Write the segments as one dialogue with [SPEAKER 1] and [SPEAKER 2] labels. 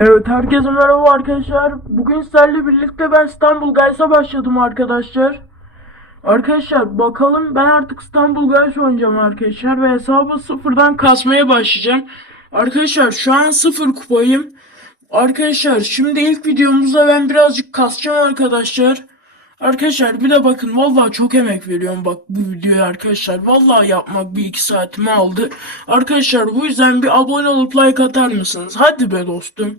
[SPEAKER 1] Evet herkese merhaba arkadaşlar. Bugün sizlerle birlikte ben İstanbul Guys'a başladım arkadaşlar. Arkadaşlar bakalım ben artık İstanbul Guys oynayacağım arkadaşlar ve hesabı sıfırdan kasmaya başlayacağım. Arkadaşlar şu an sıfır kupayım. Arkadaşlar şimdi ilk videomuzda ben birazcık kasacağım arkadaşlar. Arkadaşlar bir de bakın vallahi çok emek veriyorum bak bu videoya arkadaşlar. Vallahi yapmak bir iki saatimi aldı. Arkadaşlar bu yüzden bir abone olup like atar mısınız? Hadi be dostum.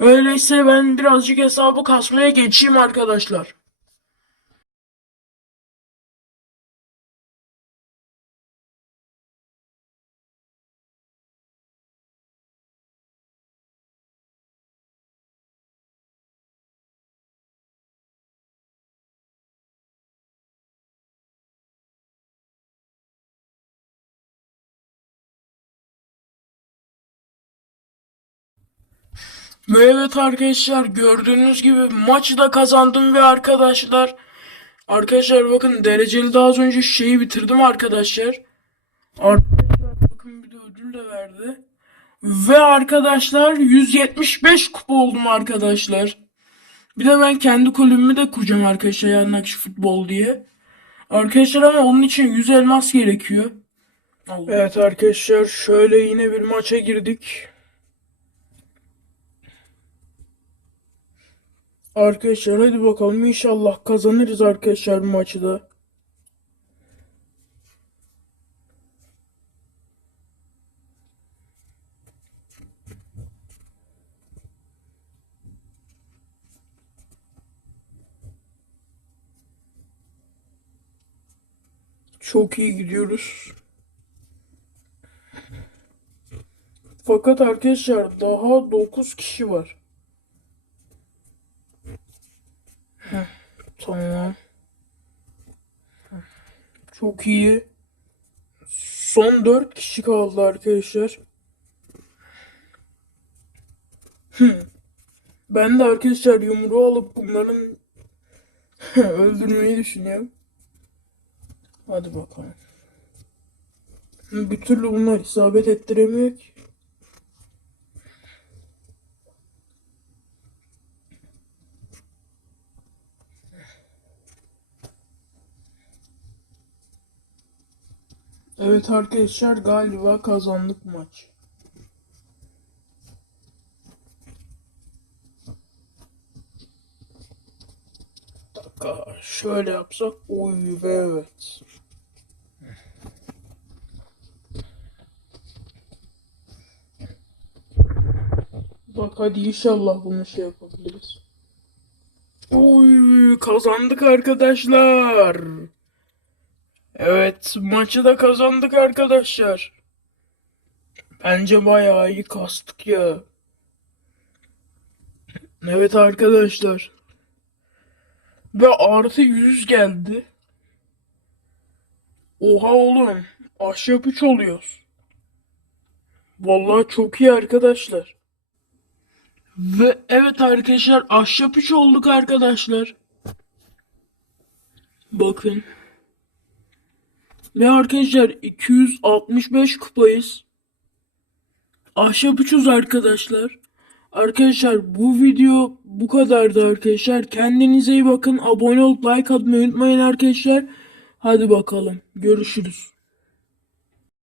[SPEAKER 1] Öyleyse ben birazcık hesabı kasmaya geçeyim arkadaşlar. Ve evet arkadaşlar gördüğünüz gibi maçı da kazandım ve arkadaşlar Arkadaşlar bakın dereceli daha az önce şeyi bitirdim arkadaşlar. Arkadaşlar bakın bir de ödül de verdi. Ve arkadaşlar 175 kupa oldum arkadaşlar. Bir de ben kendi kulübümü de kuracağım arkadaşlar yarın akşam futbol diye. Arkadaşlar ama onun için 100 elmas gerekiyor. Evet arkadaşlar şöyle yine bir maça girdik. Arkadaşlar hadi bakalım inşallah kazanırız arkadaşlar bu maçı da. Çok iyi gidiyoruz. Fakat arkadaşlar daha 9 kişi var. Tamam. Çok iyi. Son 4 kişi kaldı arkadaşlar. Ben de arkadaşlar yumruğu alıp bunların öldürmeyi düşünüyorum. Hadi bakalım. Bir türlü bunlar isabet ettiremiyor ki. Evet arkadaşlar galiba kazandık maç. Dakika şöyle yapsak oy ve evet. Bak hadi inşallah bunu şey yapabiliriz. Oy kazandık arkadaşlar. Evet, maçı da kazandık arkadaşlar. Bence bayağı iyi kastık ya. Evet arkadaşlar. Ve artı 100 geldi. Oha oğlum. Ahşap 3 oluyoruz. Vallahi çok iyi arkadaşlar. Ve evet arkadaşlar ahşap 3 olduk arkadaşlar. Bakın. Ve arkadaşlar 265 kupayız. Ahşap uçuz arkadaşlar. Arkadaşlar bu video bu kadardı arkadaşlar. Kendinize iyi bakın. Abone olup like atmayı unutmayın arkadaşlar. Hadi bakalım. Görüşürüz.